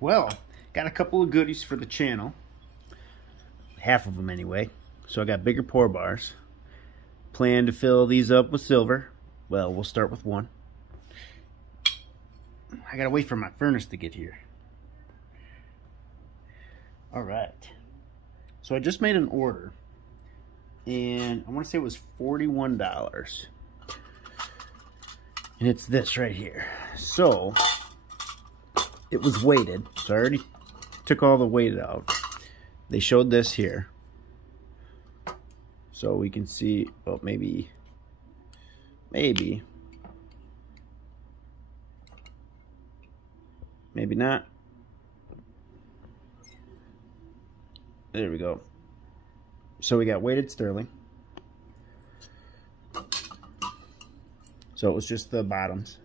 Well, got a couple of goodies for the channel. Half of them anyway. So I got bigger pour bars. Plan to fill these up with silver. Well, we'll start with one. I gotta wait for my furnace to get here. Alright. So I just made an order. And I want to say it was $41. And it's this right here. So it was weighted. So I already took all the weight out. They showed this here. So we can see, well, maybe not. There we go. So we got weighted sterling. So it was just the bottoms.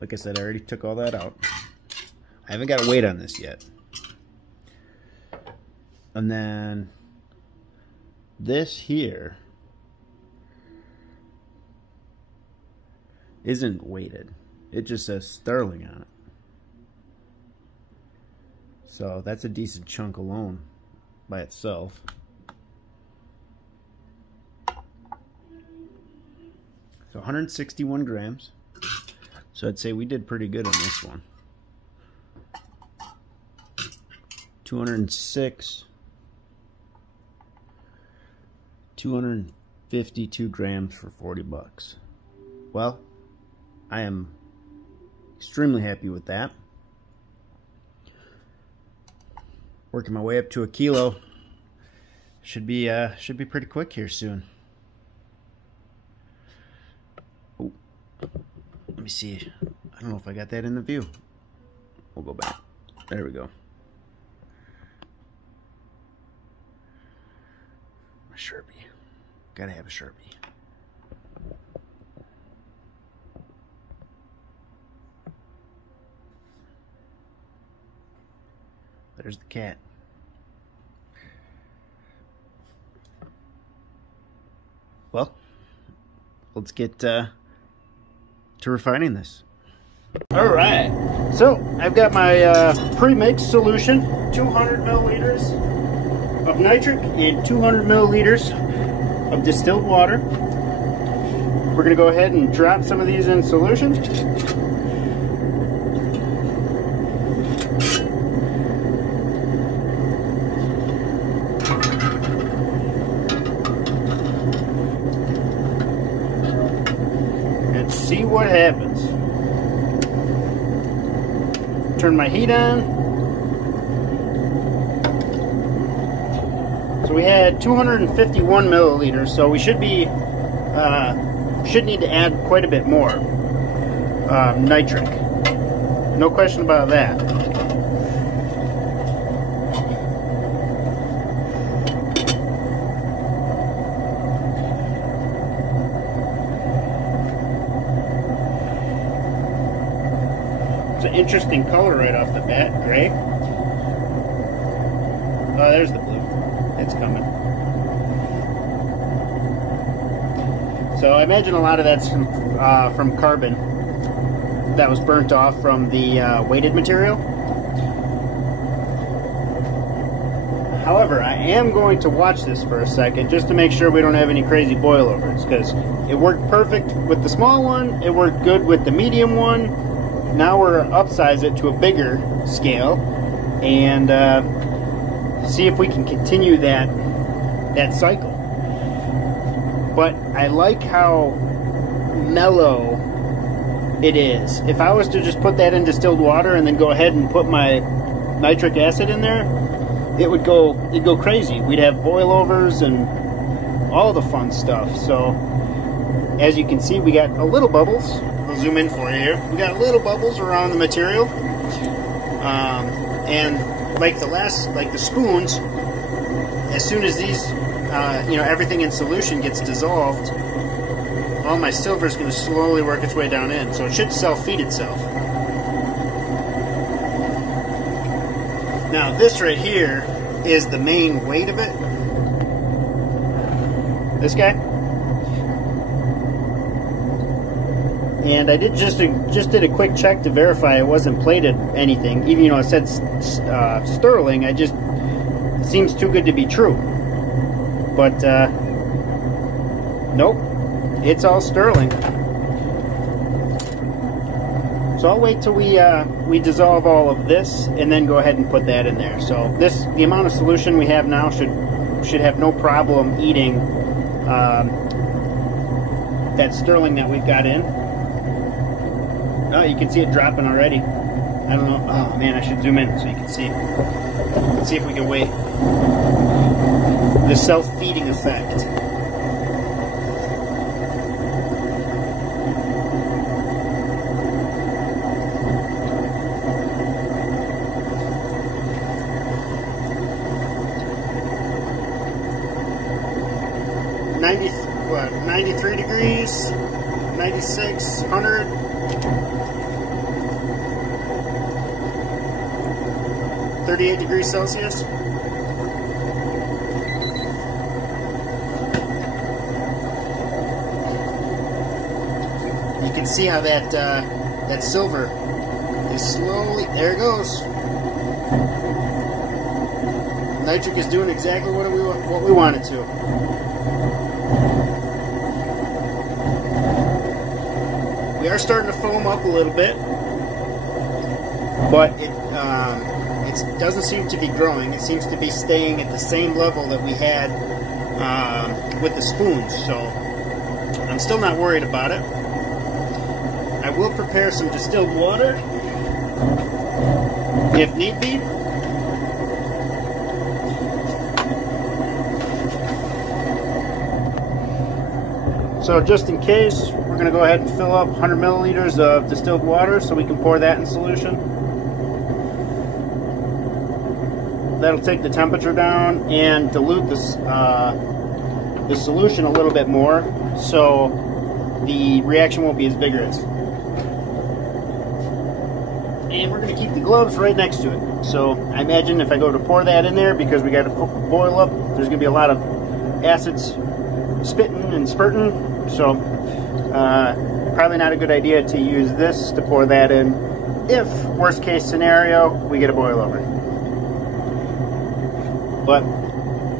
Like I said, I already took all that out. I haven't got a weight on this yet. And then this here isn't weighted. It just says sterling on it. So that's a decent chunk alone by itself. So 161 grams. So I'd say we did pretty good on this one. 206. 252 grams for 40 bucks. Well, I am extremely happy with that. Working my way up to a kilo. Should be pretty quick here soon. Oh, let me see. I don't know if I got that in the view. We'll go back. There we go. My Sharpie. Gotta have a Sharpie. There's the cat. Well, let's get to refining this. Alright, so I've got my pre-mixed solution, 200 milliliters of nitric and 200 milliliters of distilled water. We're going to go ahead and drop some of these in solution. See what happens. Turn my heat on. So we had 251 milliliters, so we should need to add quite a bit more nitric. No question about that. It's an interesting color right off the bat, gray. Oh, there's the blue. It's coming. So I imagine a lot of that's from carbon that was burnt off from the weighted material. However, I am going to watch this for a second just to make sure we don't have any crazy boilovers, because it worked perfect with the small one, it worked good with the medium one. Now we're upsize it to a bigger scale and see if we can continue that cycle. But I like how mellow it is. If I was to just put that in distilled water and then go ahead and put my nitric acid in there, it'd go crazy. We'd have boilovers and all the fun stuff. So as you can see, we got a little bubbles. I'll zoom in for you here. We got little bubbles around the material, and like the spoons, as soon as these, everything in solution gets dissolved, all my silver is going to slowly work its way down in. So it should self-feed itself. Now this right here is the main weight of it. This guy. And I just did a quick check to verify it wasn't plated anything. Even it said sterling, it seems too good to be true. But nope, it's all sterling. So I'll wait till we dissolve all of this and then go ahead and put that in there. So the amount of solution we have now should have no problem eating that sterling that we've got in. Oh, you can see it dropping already. I don't know. Oh man, I should zoom in so you can see. Let's see if we can wait. The self-feeding effect. What, 93 degrees, 96, 100. $38 degrees Celsius. You can see how that silver is slowly, there it goes. Nitric is doing exactly what we want it to. We are starting to foam up a little bit, but it doesn't seem to be growing. It seems to be staying at the same level that we had with the spoons, so I'm still not worried about it. I will prepare some distilled water if need be. So just in case, we're going to go ahead and fill up 100 milliliters of distilled water so we can pour that in solution. That'll take the temperature down and dilute this, the solution a little bit more, so the reaction won't be as vigorous. And we're going to keep the gloves right next to it. So I imagine if I go to pour that in there, because we got to boil up, there's going to be a lot of acids spitting and spurting. So probably not a good idea to use this to pour that in if, worst case scenario, we get a boil over. But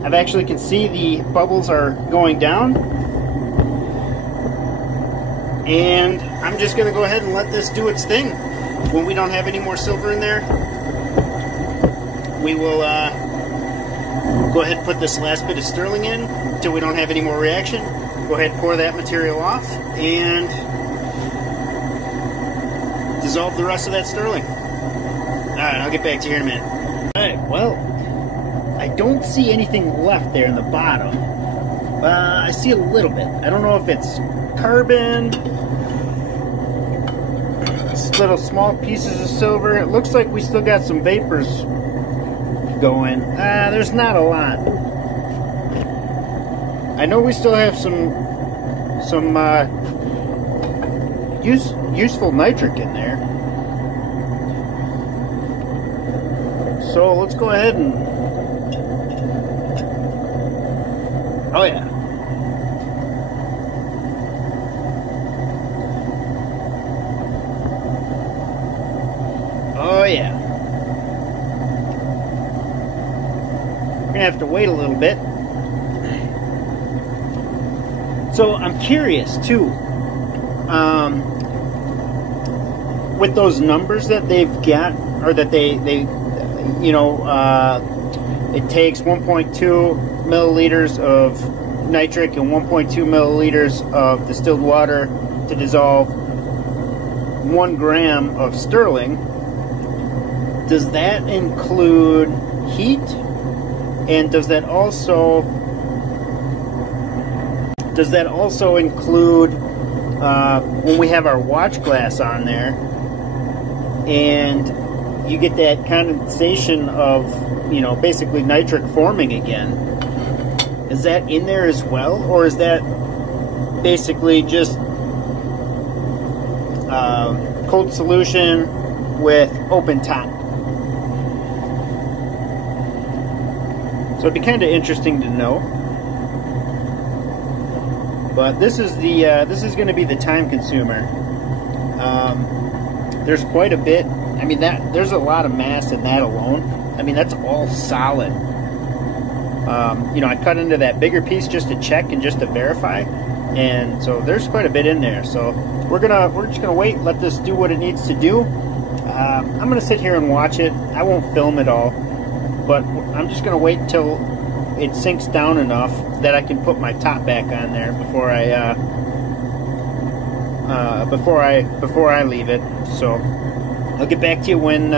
I actually can see the bubbles are going down, and I'm just going to go ahead and let this do its thing. When we don't have any more silver in there, we will go ahead and put this last bit of sterling in until we don't have any more reaction. Go ahead and pour that material off and dissolve the rest of that sterling. Alright, I'll get back to you in a minute. Alright, well, I don't see anything left there in the bottom. I see a little bit. I don't know if it's carbon, little small pieces of silver. It looks like we still got some vapors going. There's not a lot. I know we still have some useful nitric in there. So let's go ahead and, oh yeah. Oh yeah. We're gonna have to wait a little bit. So I'm curious too, with those numbers that they've got, or that they it takes 1.2 milliliters of nitric and 1.2 milliliters of distilled water to dissolve 1 gram of sterling. Does that include heat? And does that also include when we have our watch glass on there and you get that condensation of, basically nitric forming again? Is that in there as well, or is that basically just cold solution with open top? So it'd be kind of interesting to know. But this is the this is going to be the time consumer. There's quite a bit. I mean, there's a lot of mass in that alone. I mean, that's all solid. You know, I cut into that bigger piece just to check and just to verify, and so there's quite a bit in there. So we're just gonna wait, let this do what it needs to do. I'm gonna sit here and watch it. I won't film it all, but I'm just gonna wait till it sinks down enough that I can put my top back on there before I leave it. So I'll get back to you when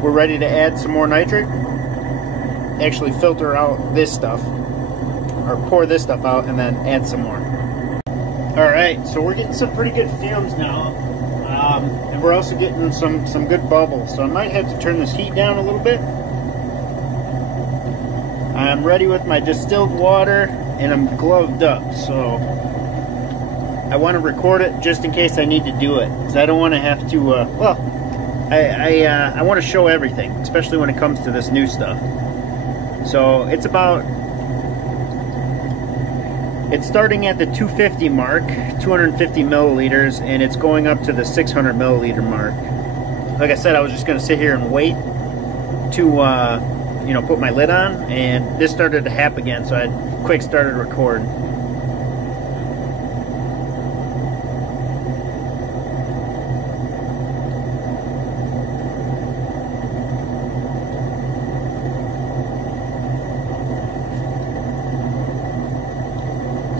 we're ready to add some more nitric. Actually filter out this stuff, or pour this stuff out, and then add some more. Alright, so we're getting some pretty good fumes now, and we're also getting some good bubbles, so I might have to turn this heat down a little bit. I'm ready with my distilled water, and I'm gloved up, so I want to record it just in case I need to do it, because I don't want to have to, I want to show everything, especially when it comes to this new stuff. So it's starting at the 250 mark, 250 milliliters, and it's going up to the 600 milliliter mark. Like I said, I was just going to sit here and wait to, you know, put my lid on, and this started to happen again, so I quick started recording.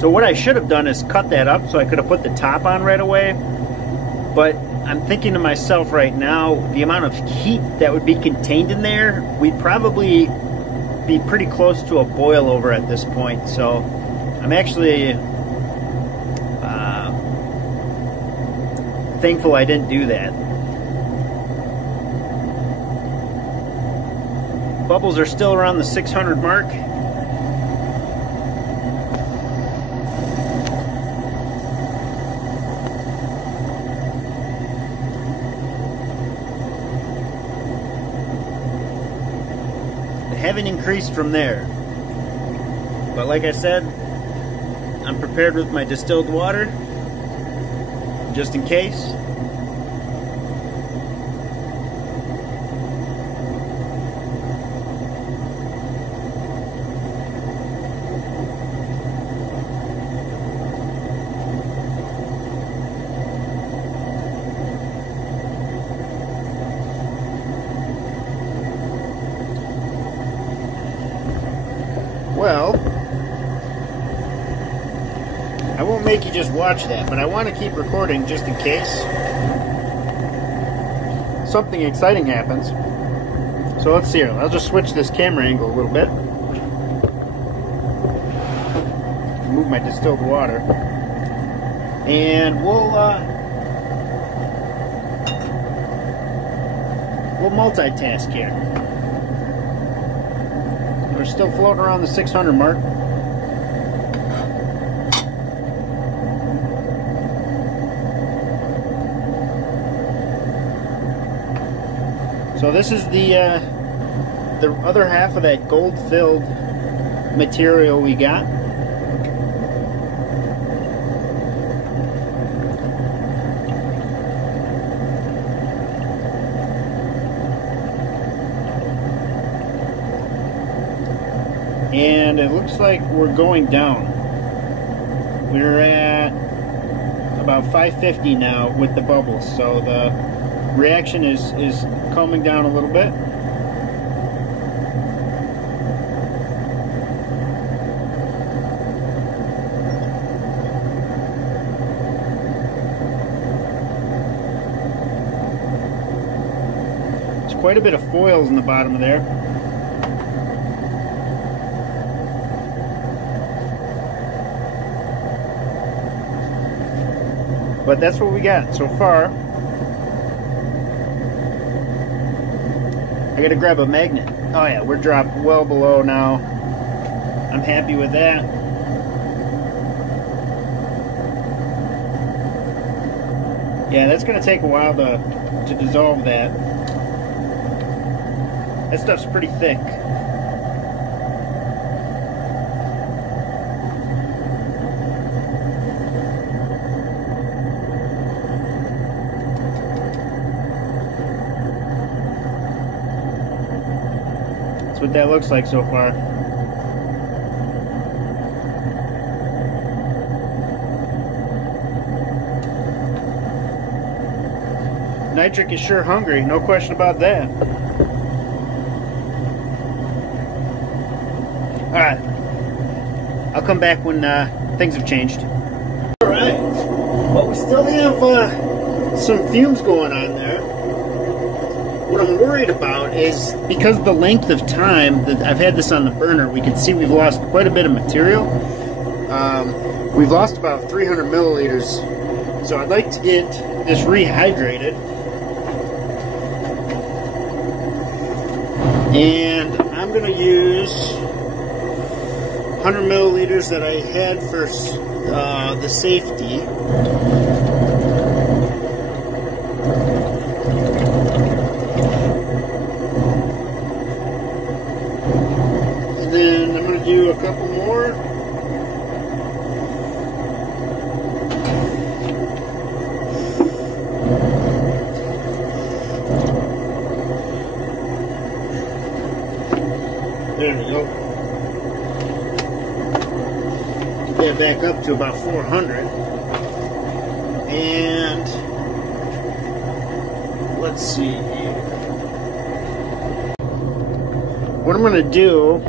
So what I should have done is cut that up so I could have put the top on right away. But I'm thinking to myself right now, the amount of heat that would be contained in there, we'd probably be pretty close to a boil over at this point. So I'm actually thankful I didn't do that. Bubbles are still around the 600 mark. Haven't increased from there, but like I said, I'm prepared with my distilled water just in case. Well, I won't make you just watch that, but I want to keep recording just in case something exciting happens. So let's see here. I'll just switch this camera angle a little bit. Move my distilled water. And we'll multitask here. We're still floating around the 600 mark. So this is the other half of that gold-filled material we got. And it looks like we're going down. We're at about 550 now with the bubbles, so the reaction is calming down a little bit. There's quite a bit of foils in the bottom of there. But that's what we got so far. I gotta grab a magnet. Oh yeah, we're dropped well below now. I'm happy with that. Yeah, that's gonna take a while to dissolve that. That stuff's pretty thick. what that looks like so far. Nitric is sure hungry, no question about that. Alright, I'll come back when things have changed. Alright, well, we still have some fumes going on there. What I'm worried about is, because of the length of time that I've had this on the burner, we can see we've lost quite a bit of material. We've lost about 300 milliliters, so I'd like to get this rehydrated. And I'm going to use 100 milliliters that I had for the safety. And then I'm going to do a couple more. There we go. Get that back up to about 400. And let's see here. What I'm going to do,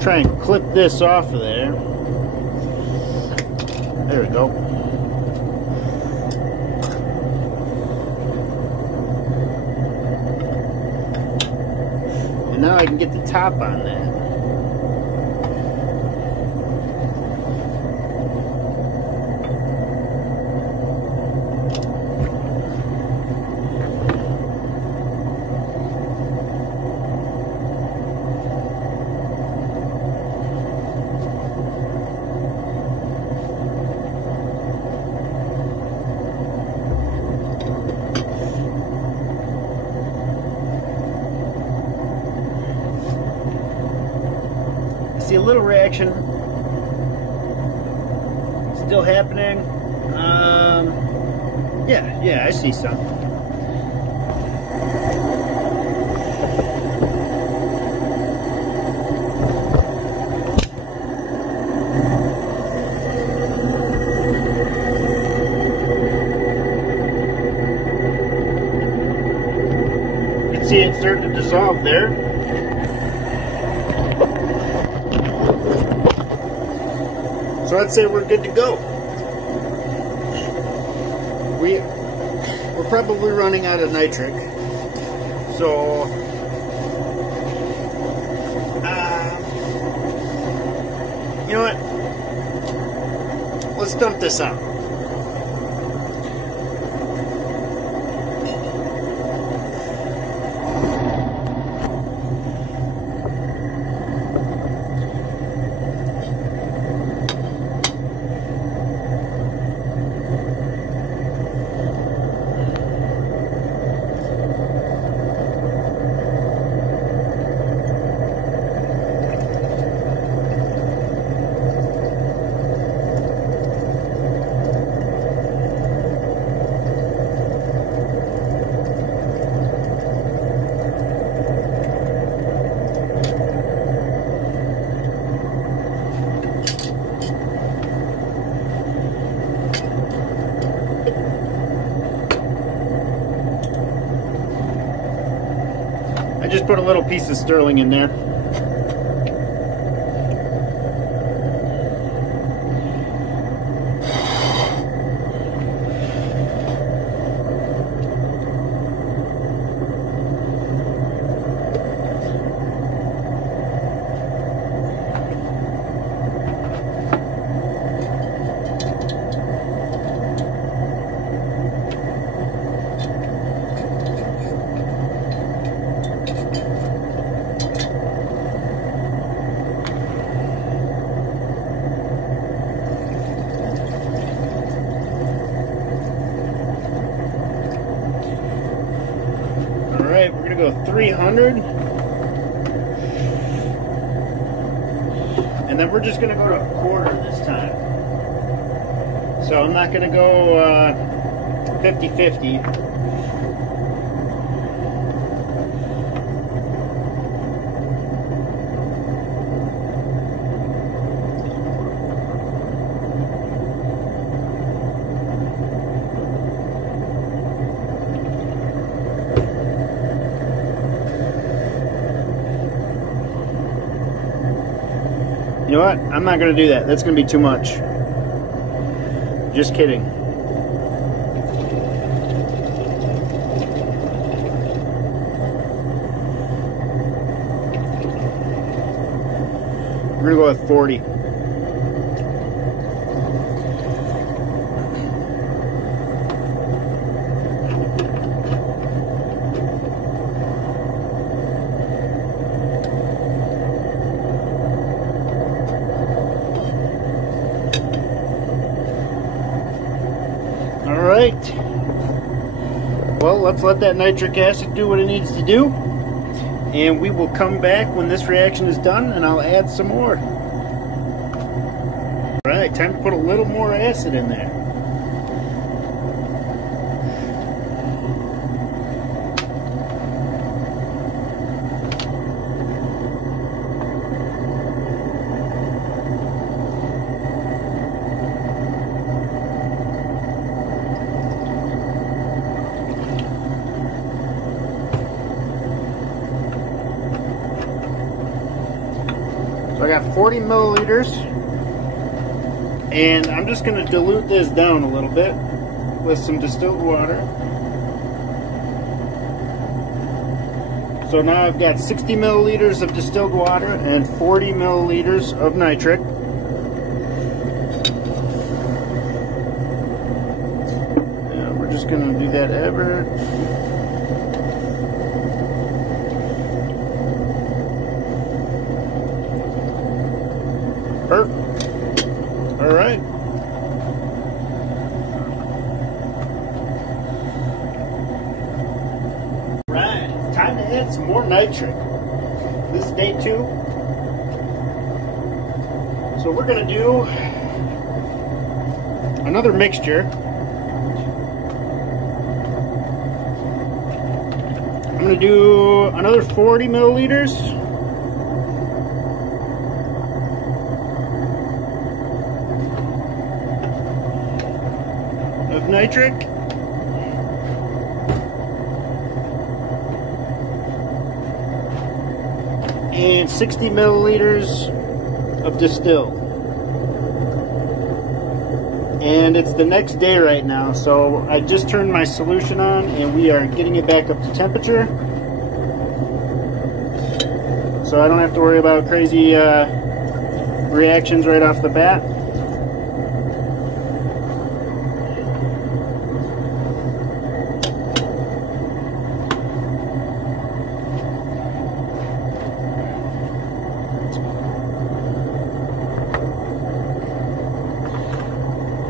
try and clip this off of there. There we go. And now I can get the top on that. See a little reaction still happening. Yeah, I see some. You can see it starting to dissolve there. So I'd say we're good to go. We're probably running out of nitric. So you know what? Let's dump this out. I just put a little piece of sterling in there. Alright, we're going to go 300. And then we're just going to go to a quarter this time. So I'm not going to go 50-50. You know what? I'm not going to do that. That's going to be too much. Just kidding. We're going to go with 40. Alright, well, let's let that nitric acid do what it needs to do, and we will come back when this reaction is done and I'll add some more. Alright, time to put a little more acid in there. So I got 40 milliliters, and I'm just going to dilute this down a little bit with some distilled water. So now I've got 60 milliliters of distilled water and 40 milliliters of nitric. And we're just going to do that ever. Perfect. All right. Right, it's time to add some more nitric. This is day 2. So we're going to do another mixture. I'm going to do another 40 milliliters. Of nitric. And 60 milliliters of distill. And it's the next day right now, so I just turned my solution on and we are getting it back up to temperature. So I don't have to worry about crazy reactions right off the bat.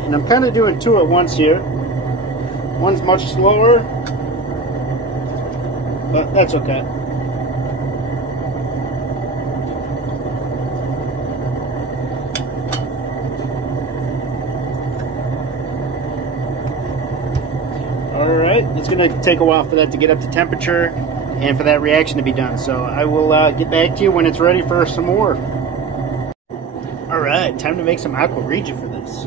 And I'm kind of doing 2 at once here. One's much slower, but that's okay. Alright, it's going to take a while for that to get up to temperature and for that reaction to be done. So I will get back to you when it's ready for some more. Alright, time to make some aqua regia for this.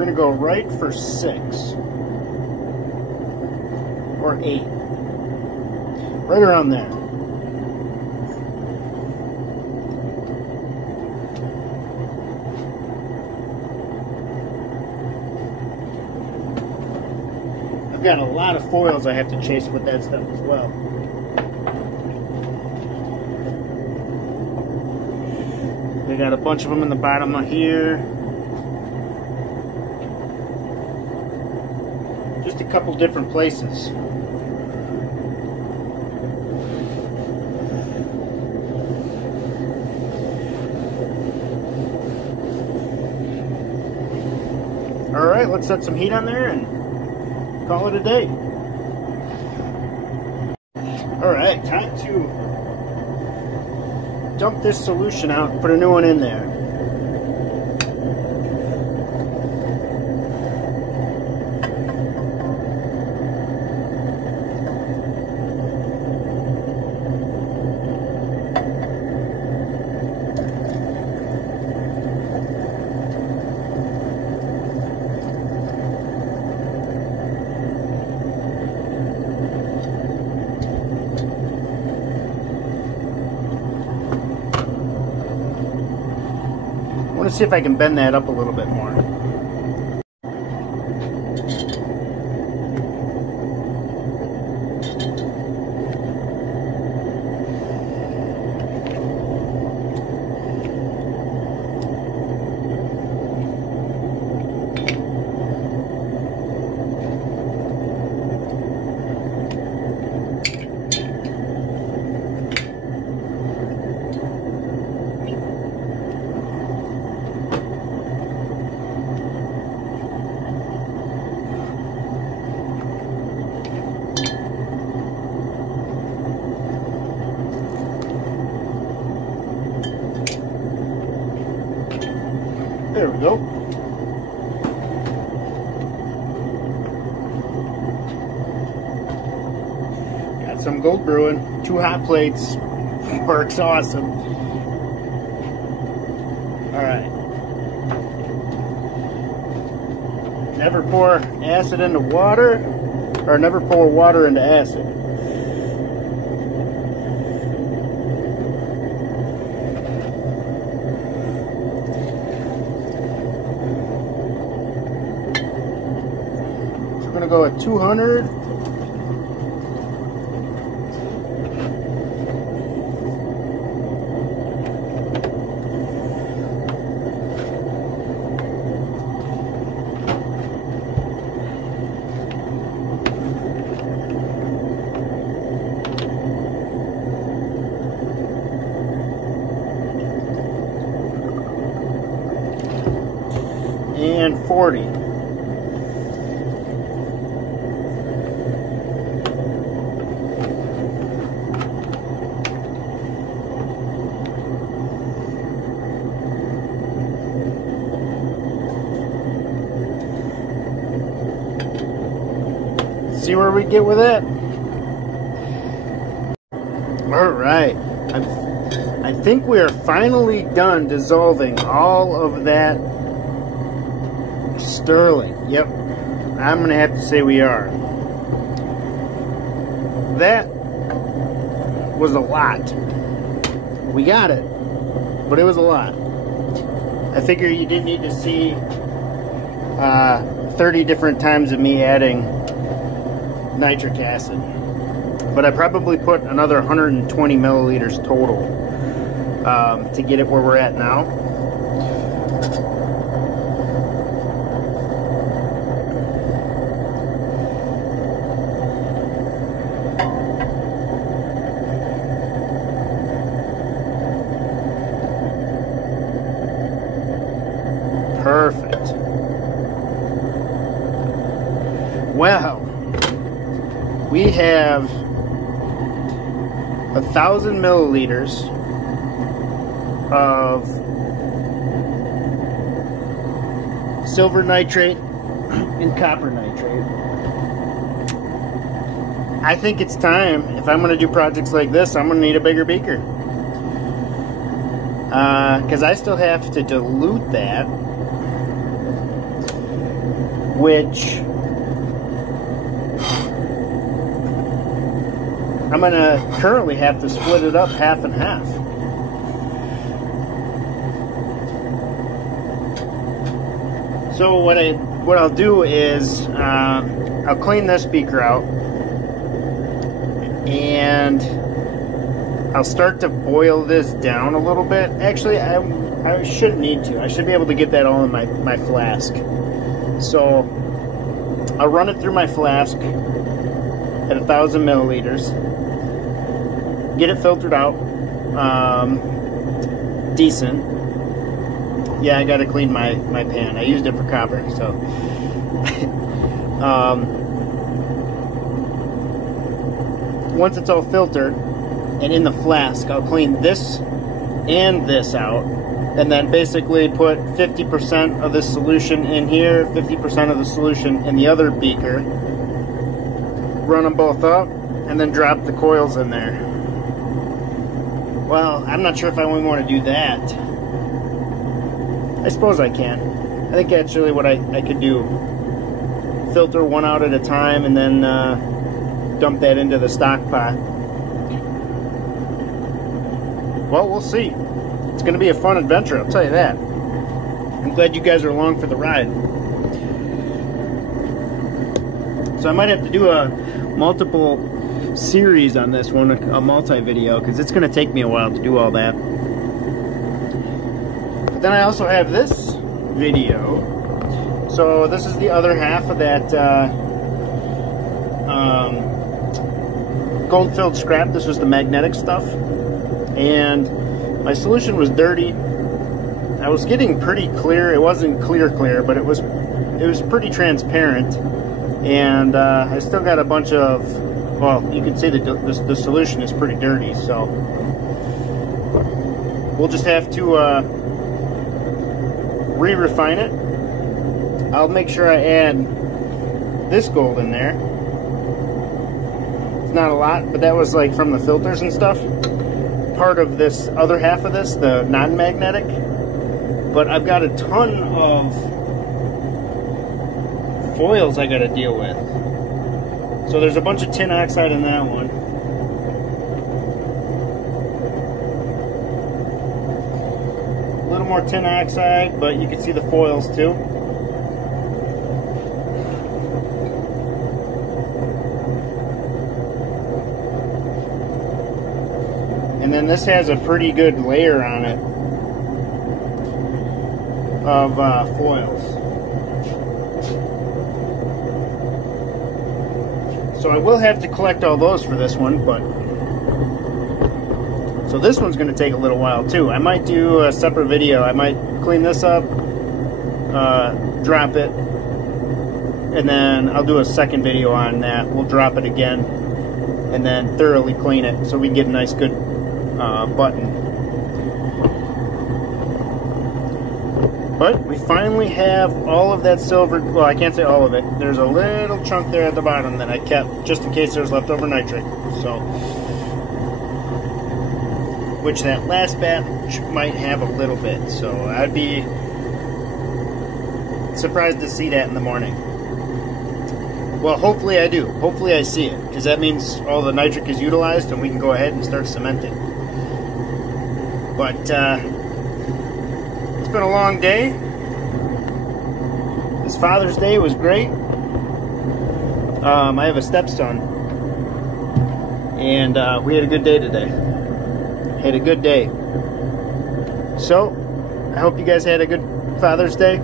we're gonna go right for 6 or 8, right around there. I've got a lot of foils I have to chase with that stuff as well. We got a bunch of them in the bottom of here. Just a couple different places. Alright, let's set some heat on there and call it a day. Alright, time to dump this solution out and put a new one in there. I want to see if I can bend that up a little bit more. There we go. Got some gold brewing. 2 hot plates. Works awesome. Alright. Never pour acid into water, or never pour water into acid. We're going to go at 200. And 40. See where we get with it. All right, I think we are finally done dissolving all of that sterling. Yep, I'm gonna have to say we are. That was a lot. We got it, but it was a lot. I figure you didn't need to see 30 different times of me adding nitric acid, but I probably put another 120 milliliters total to get it where we're at now. Perfect. Well, we have 1,000 milliliters of silver nitrate and copper nitrate. I think it's time, if I'm going to do projects like this, I'm going to need a bigger beaker. Because I still have to dilute that. which I'm gonna currently have to split it up half and half. So what I'll do is I'll clean this beaker out, and I'll start to boil this down a little bit. Actually, I shouldn't need to. I should be able to get that all in my flask. So I'll run it through my flask at 1,000 milliliters. Get it filtered out decent. Yeah, I gotta clean my pan. I used it for copper, so. Once it's all filtered and in the flask, I'll clean this and this out, and then basically put 50% of the solution in here, 50% of the solution in the other beaker, run them both up, and then drop the coils in there. Well, I'm not sure if I only want to do that. I suppose I can. I think actually what I could do, filter one out at a time and then dump that into the stock pot. Well, we'll see. It's going to be a fun adventure, I'll tell you that. I'm glad you guys are along for the ride. So I might have to do a multiple series on this one, a multi-video, because it's going to take me a while to do all that. But then I also have this video. So this is the other half of that gold-filled scrap. This was the magnetic stuff. And my solution was dirty. I was getting pretty clear. It wasn't clear, but it was pretty transparent. And I still got a bunch of, well, you can see the solution is pretty dirty. So we'll just have to re-refine it. I'll make sure I add this gold in there. It's not a lot, but that was like from the filters and stuff. Part of this other half of this, the non-magnetic. But I've got a ton of foils I gotta deal with. So there's a bunch of tin oxide in that one. A little more tin oxide, but you can see the foils too. And then this has a pretty good layer on it of foils. So I will have to collect all those for this one, but so this one's going to take a little while too. I might do a separate video. I might clean this up, drop it, and then I'll do a second video on that. We'll drop it again and then thoroughly clean it so we can get a nice good button. But we finally have all of that silver. Well, I can't say all of it. There's a little chunk there at the bottom that I kept just in case there's leftover nitric. So, which that last batch might have a little bit. So I'd be surprised to see that in the morning. Well, hopefully I do. Hopefully I see it, because that means all the nitric is utilized and we can go ahead and start cementing. But it's been a long day. This Father's Day was great. I have a stepson, and we had a good day today. Had a good day. So I hope you guys had a good Father's Day.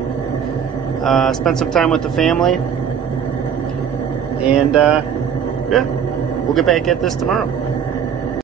Spent some time with the family. And, yeah, we'll get back at this tomorrow.